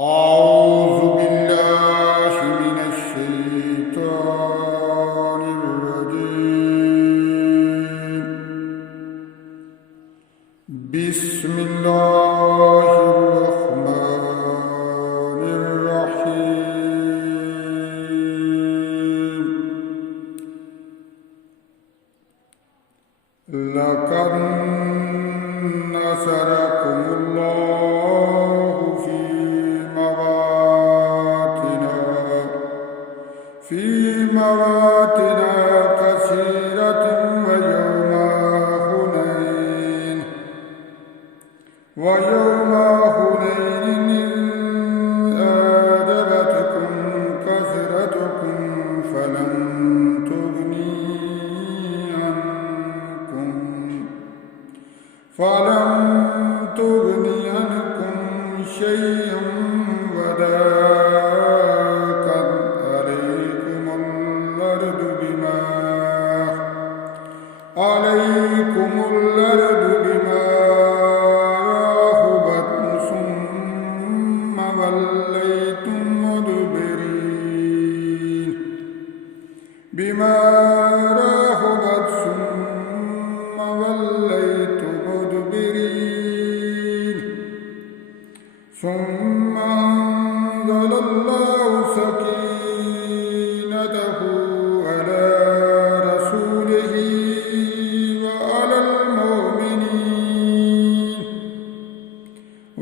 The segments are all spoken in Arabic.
أعوذ بالله من الشيطان الرجيم. بسم الله الرحمن الرحيم. لقد نصركم الله في مواطن كثيرة ويوم حنين إذ أعجبتكم كثرتكم فلم تغني عنكم شيئا وضاقت عليكم الأرض بما رحبت ثم وليتم مدبرين. ثم أنزل الله سكينته على رسوله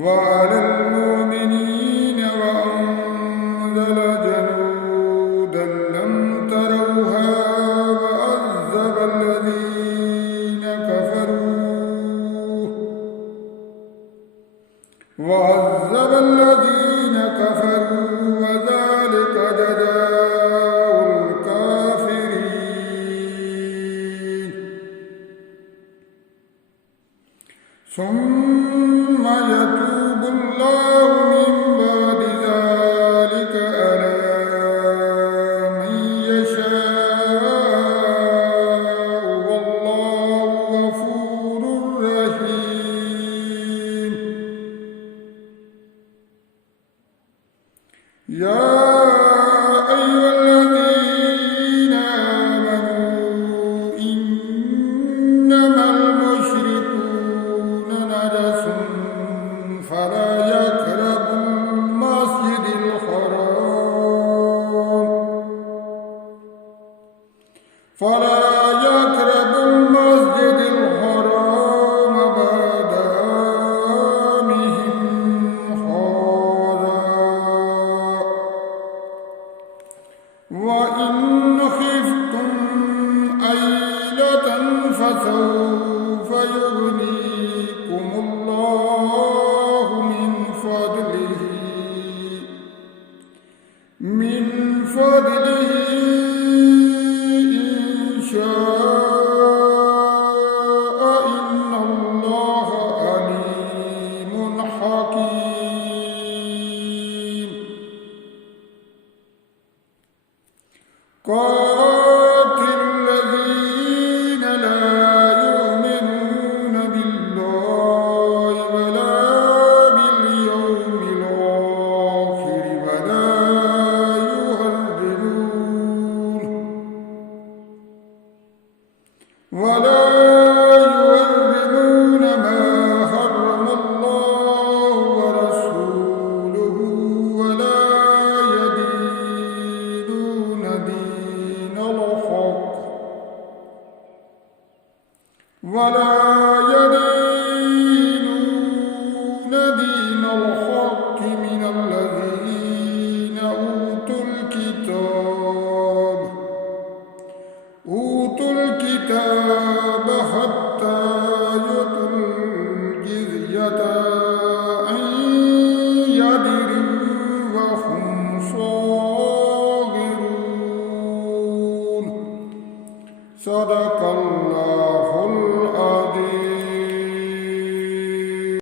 وعلى المؤمنين وأنزل جنودا لم تروها وعذب الذين كفروا وذلك جزاء الكافرين. ثم يتوب الله من بعد ذلك على من يشاء والله غفور رحيم. يا أيها الذين آمنوا إنما المشركون نجس فلا يقربوا المسجد الحرام بعد عامهم هذا. وإن خفتم عيلة فسوف يغنيكم الله من فضله إن شاء إن الله عليم حكيم. قاتل الذين لا يؤمنون بالله ولا باليوم الآخر ولا يحرمون ما حرم الله ورسوله ولا يدينون دين الحق من الذين أوتوا الكتاب